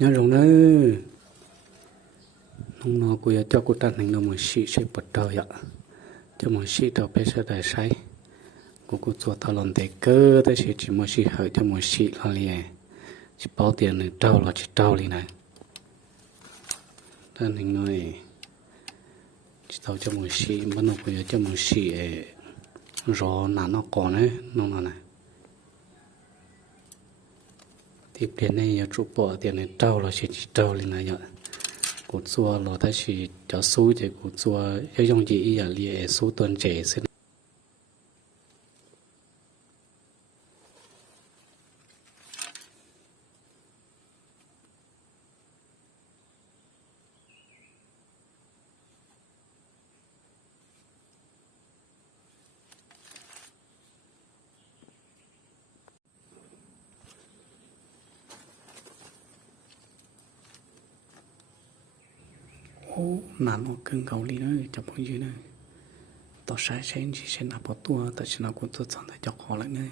nhớ rồi nữa nó cũng cho cô ta thành nó một sĩ sẽ bật đầu ạ cho một sĩ đầu bé sẽ đại sai cô cho thằng lần để cơ tới sĩ chỉ một sĩ hơi cho một sĩ là liền chỉ bao tiền này trâu là chỉ trâu liền này nên hình nói chỉ tao cho một sĩ mà nó cũng cho một sĩ rõ là nó còn đấy nó này tiếp đến này giờ chụp bỏ tiền này trâu là chỉ trâu liền này vậy cụ chua là ta chỉ cho số thì cụ chua要用gì à liền số tuần trẻ xin ô nản nó cứng cầu đi nữa chậm hơn gì nữa tao sai sen chỉ sen nào bỏ tua tao chỉ nào cũng tôi chọn để cho họ lại nữa